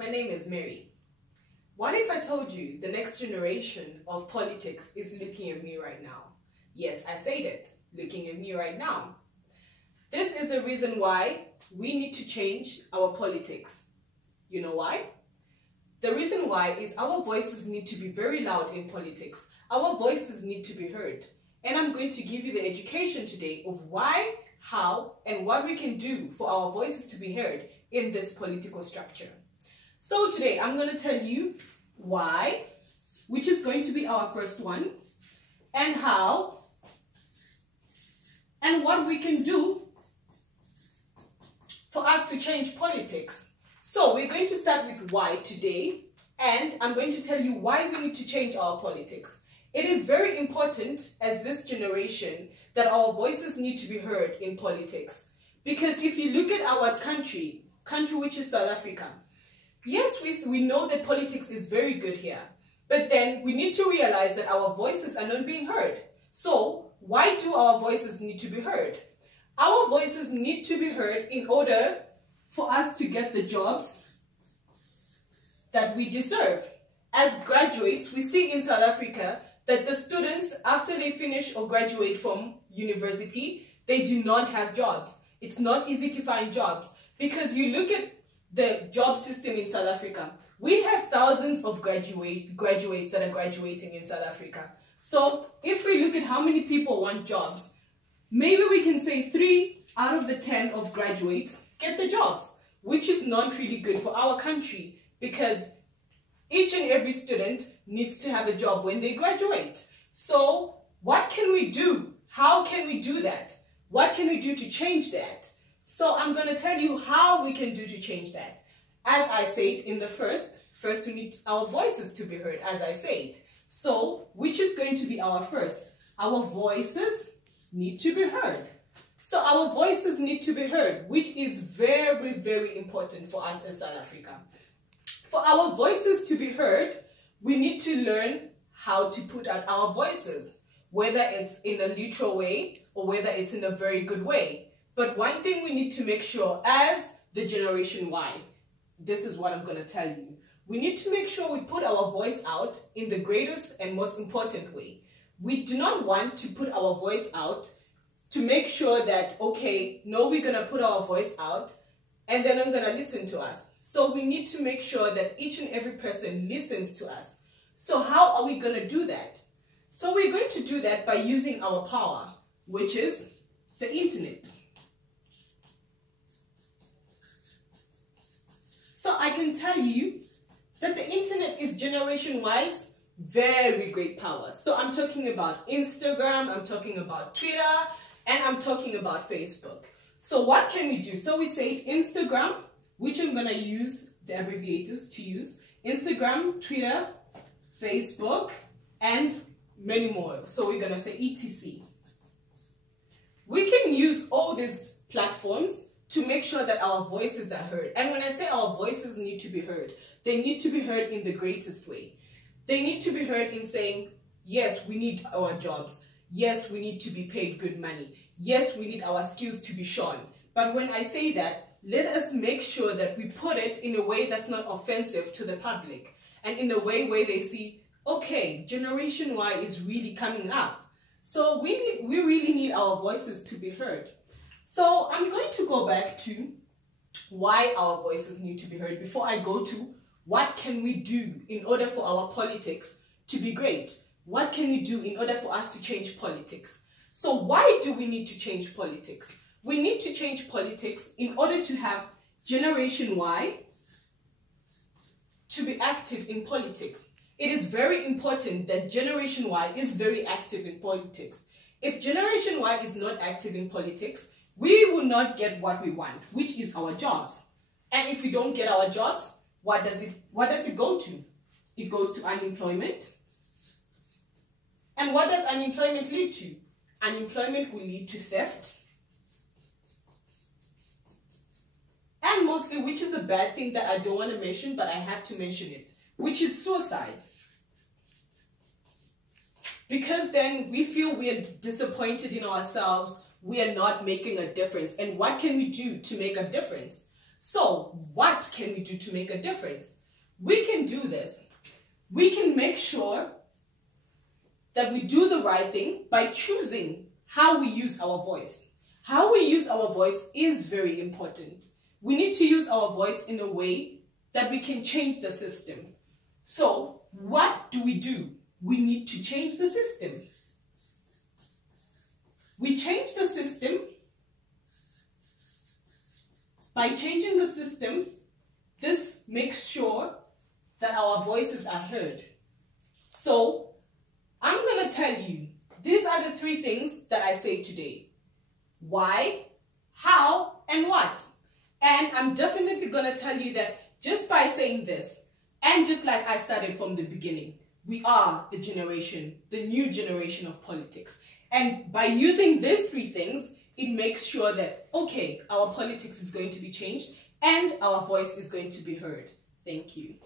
My name is Mary. What if I told you the next generation of politics is looking at me right now? Yes, I said it, looking at me right now. This is the reason why we need to change our politics. You know why? The reason why is our voices need to be very loud in politics. Our voices need to be heard. And I'm going to give you the education today of why, how, and what we can do for our voices to be heard in this political structure. So today I'm going to tell you why, which is going to be our first one, and how, and what we can do for us to change politics. So we're going to start with why today, and I'm going to tell you why we need to change our politics. It is very important as this generation that our voices need to be heard in politics. Because if you look at our country which is South Africa, yes, we know that politics is very good here, but then we need to realize that our voices are not being heard. So why do our voices need to be heard? Our voices need to be heard in order for us to get the jobs that we deserve. As graduates, we see in South Africa that the students, after they finish or graduate from university, they do not have jobs. It's not easy to find jobs because you look at the job system in South Africa. We have thousands of graduates that are graduating in South Africa. So if we look at how many people want jobs, maybe we can say 3 out of the 10 of graduates get the jobs, which is not really good for our country because each and every student needs to have a job when they graduate. So what can we do? How can we do that? What can we do to change that? So I'm going to tell you how we can do to change that. As I said in the first we need our voices to be heard, as I said. So which is going to be our first? Our voices need to be heard. So our voices need to be heard, which is very, very important for us in South Africa. For our voices to be heard, we need to learn how to put out our voices, whether it's in a neutral way or whether it's in a very good way. But one thing we need to make sure as the Generation Y, this is what I'm going to tell you. We need to make sure we put our voice out in the greatest and most important way. We do not want to put our voice out to make sure that, okay, no, we're going to put our voice out and they're not going to listen to us. So we need to make sure that each and every person listens to us. So how are we going to do that? So we're going to do that by using our power, which is the internet. So I can tell you that the internet is generation-wise very great power. So I'm talking about Instagram, I'm talking about Twitter, and I'm talking about Facebook. So what can we do? So we say Instagram, which I'm going to use the abbreviators to use. Instagram, Twitter, Facebook, and many more. So we're going to say ETC. We can use all these platforms to make sure that our voices are heard. And when I say our voices need to be heard, they need to be heard in the greatest way. They need to be heard in saying, yes, we need our jobs. Yes, we need to be paid good money. Yes, we need our skills to be shown. But when I say that, let us make sure that we put it in a way that's not offensive to the public and in a way where they see, okay, Generation Y is really coming up. So we really need our voices to be heard. So I'm going to go back to why our voices need to be heard before I go to what can we do in order for our politics to be great. What can we do in order for us to change politics? So why do we need to change politics? We need to change politics in order to have Generation Y to be active in politics. It is very important that Generation Y is very active in politics. If Generation Y is not active in politics, we will not get what we want, which is our jobs. And if we don't get our jobs, what does it go to? It goes to unemployment. And what does unemployment lead to? Unemployment will lead to theft. And mostly, which is a bad thing that I don't want to mention, but I have to mention it, which is suicide. Because then we feel we're disappointed in ourselves, we are not making a difference. And what can we do to make a difference? So what can we do to make a difference? We can do this. We can make sure that we do the right thing by choosing how we use our voice. How we use our voice is very important. We need to use our voice in a way that we can change the system. So what do? We need to change the system. We change the system. By changing the system, this makes sure that our voices are heard. So I'm going to tell you, these are the 3 things that I say today. Why, how, and what. And I'm definitely going to tell you that just by saying this, and just like I started from the beginning, we are the generation, the new generation of politics. And by using these 3 things, it makes sure that, okay, our politics is going to be changed and our voice is going to be heard. Thank you.